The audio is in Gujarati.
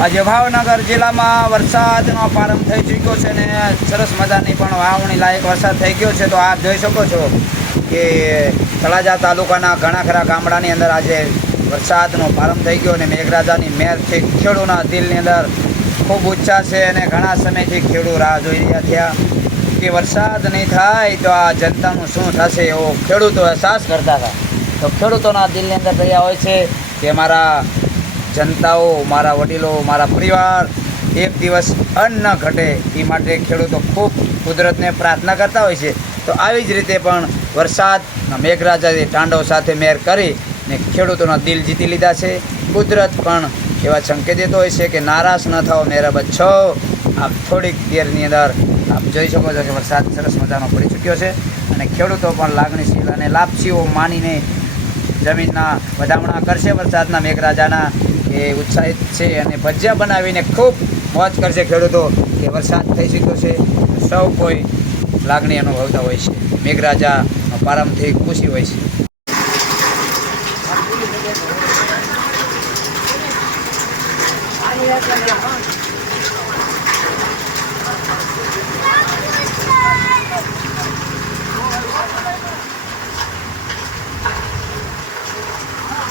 આજે ભાવનગર જિલ્લામાં વરસાદનો પ્રારંભ થઈ ચૂક્યો છે ને સરસ મજાની પણ વાવણી લાયક વરસાદ થઈ ગયો છે. તો આપ જોઈ શકો છો કે તળાજા તાલુકાના ઘણા ખરા ગામડાની અંદર આજે વરસાદનો પ્રારંભ થઈ ગયો અને મેઘરાજાની મેરથી ખેડૂના દિલની અંદર ખૂબ ઉચ્ચા છે અને ઘણા સમયથી ખેડૂ રાહ જોઈ રહ્યા થયા કે વરસાદ નહીં થાય તો આ જનતાનું શું થશે એવો ખેડૂતો અહેસાસ કરતા હતા. તો ખેડૂતોના દિલની અંદર રહ્યા હોય છે કે મારા જનતાઓ, મારા વડીલો, મારા પરિવાર, એક દિવસ અન્ન ઘટે, એ માટે ખેડૂતો ખૂબ કુદરતને પ્રાર્થના કરતા હોય છે. તો આવી જ રીતે પણ વરસાદના મેઘરાજાએ તાંડવ સાથે મેર કરી ને ખેડૂતોના દિલ જીતી લીધા છે. કુદરત પણ એવા સંકેત દેતો હોય છે કે નારાશ ન થાઓ, મેરા બચ્છો આપ થોડીક દેરની અંદર આપ જોઈ શકો છો કે વરસાદ સરસ મજાનો પડી ચૂક્યો છે અને ખેડૂતો પણ લાગણીશીલ અને લાપસીઓ માનીને જમીનના વધામણા કરશે વરસાદના મેઘરાજાના. એ ઉત્સાહિત છે અને ભજીયા બનાવીને ખૂબ મોજ કરશે ખેડૂતો કે વરસાદ થઈ શક્યો છે. સૌ કોઈ લાગણી અનુભવતા હોય છે. મેઘરાજા પ્રારંભથી ખુશી હોય છે.